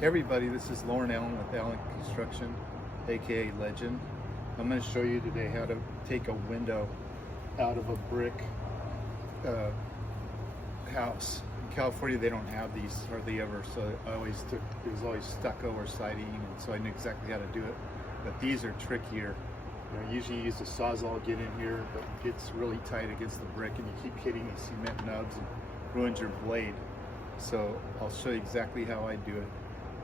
Hey everybody, this is Lauren Allen with Allen Construction, aka Legend. I'm going to show you today how to take a window out of a brick house. In California they don't have these hardly ever, so it was always stucco or siding, and so I knew exactly how to do it. But these are trickier. Usually you use a sawzall, get in here, but it gets really tight against the brick and you keep hitting these cement nubs and ruins your blade. So I'll show you exactly how I do it.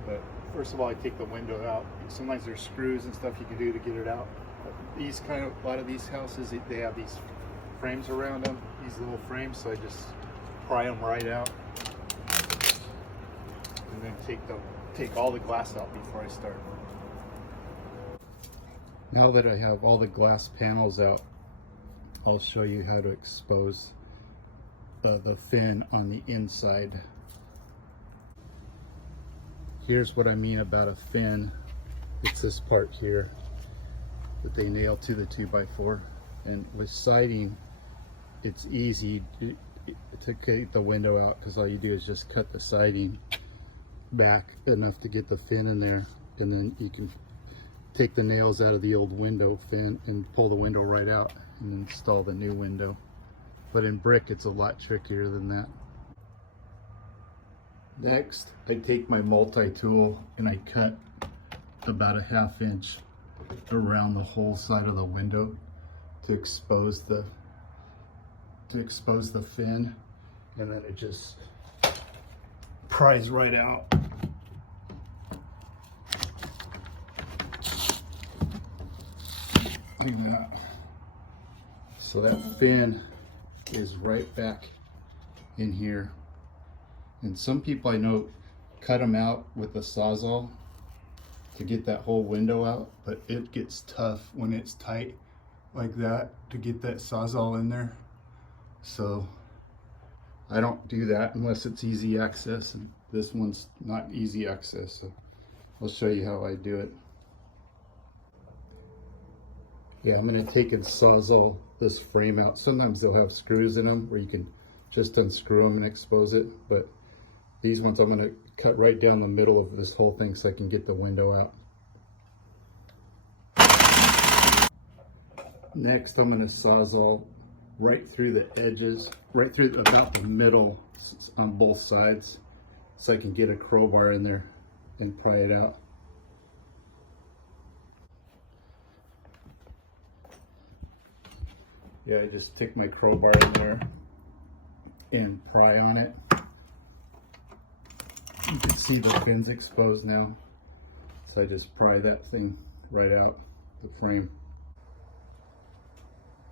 But first of all, I take the window out. Sometimes there's screws and stuff you can do to get it out. But a lot of these houses, they have these frames around them, these little frames, so I just pry them right out. And then take all the glass out before I start. Now that I have all the glass panels out, I'll show you how to expose the fin on the inside. Here's what I mean about a fin. It's this part here that they nail to the 2x4. And with siding, it's easy to get the window out because all you do is just cut the siding back enough to get the fin in there, and then you can take the nails out of the old window fin and pull the window right out and install the new window. But in brick, it's a lot trickier than that. Next, I take my multi-tool and I cut about a 1/2 inch around the whole side of the window to expose the fin, and then it just pries right out. Like that. So that fin is right back in here. And some people I know cut them out with a sawzall to get that whole window out, but it gets tough when it's tight like that to get that sawzall in there. So I don't do that unless it's easy access, and this one's not easy access, so I'll show you how I do it. Yeah, I'm going to take and sawzall this frame out. Sometimes they'll have screws in them where you can just unscrew them and expose it, but these ones I'm going to cut right down the middle of this whole thing so I can get the window out. Next, I'm going to sawzall right through the edges, right through about the middle on both sides, so I can get a crowbar in there and pry it out. Yeah, I just stick my crowbar in there and pry on it. You can see the fin's exposed now, so I just pry that thing right out the frame.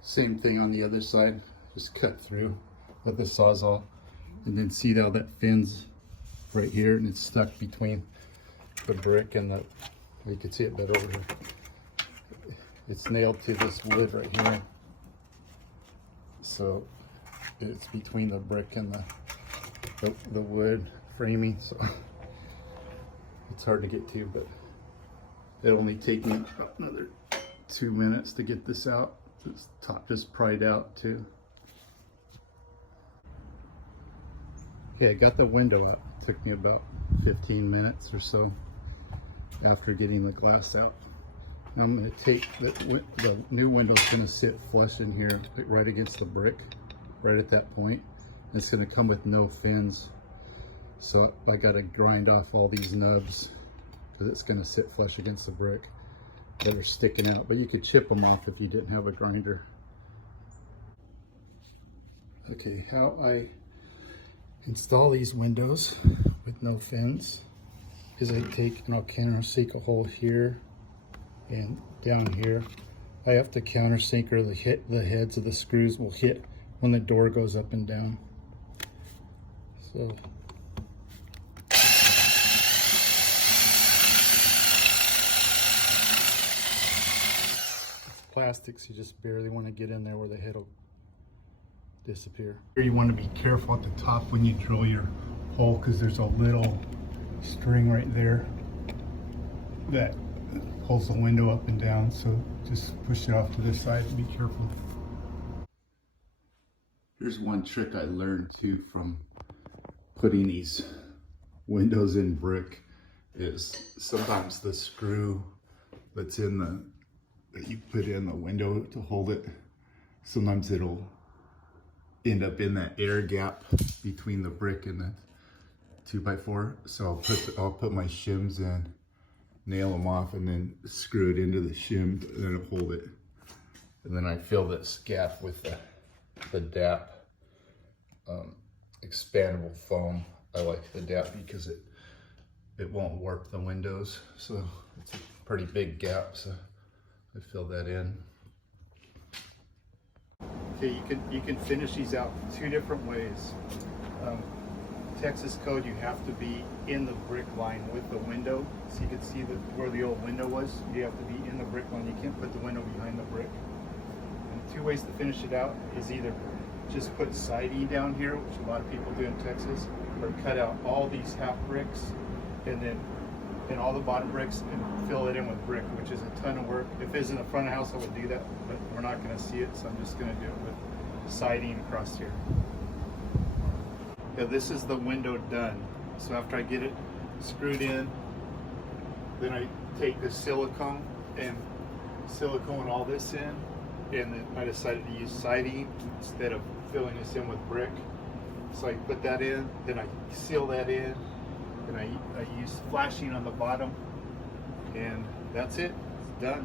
Same thing on the other side, just cut through with the sawzall, and then see how that fin's right here and it's stuck between the brick and the, you can see it better over here. It's nailed to this wood right here, so it's between the brick and the wood framing, so it's hard to get to, but it'll only take me about another 2 minutes to get this out. This top just pried out too. Okay, I got the window out. It took me about 15 minutes or so after getting the glass out. I'm going to take the new window's going to sit flush in here right against the brick, right at that point. It's going to come with no fins. So I got to grind off all these nubs because it's going to sit flush against the brick that are sticking out. But you could chip them off if you didn't have a grinder. Okay, how I install these windows with no fins is I take and I'll countersink a hole here and down here. I have to countersink or the heads of the screws will hit when the door goes up and down. So plastics, you just barely want to get in there where the head will disappear. Here you want to be careful at the top when you drill your hole because there's a little string right there that pulls the window up and down, so just push it off to the side and be careful. Here's one trick I learned too from putting these windows in brick. is sometimes the screw that's in that you put in the window to hold it, sometimes it'll end up in that air gap between the brick and the 2x4. So I'll put my shims in, nail them off, and then screw it into the shim, and then I'll hold it. And then I fill this gap with the DAP expandable foam. I like the DAP because it won't warp the windows. So it's a pretty big gap, so I fill that in. Okay, you can finish these out two different ways. Texas code, you have to be in the brick line with the window, so you can see where the old window was. You have to be in the brick line. You can't put the window behind the brick. And two ways to finish it out is either just put siding down here, which a lot of people do in Texas, or cut out all these half bricks and then all the bottom bricks and fill it in with brick, which is a ton of work. If it's in the front of the house, I would do that, but we're not going to see it, so I'm just going to do it with siding across here. Yeah, this is the window done. So after I get it screwed in, then I take the silicone and silicone all this in, and then I decided to use siding instead of filling this in with brick. So I put that in, then I seal that in, and I use flashing on the bottom, and that's it. It's done.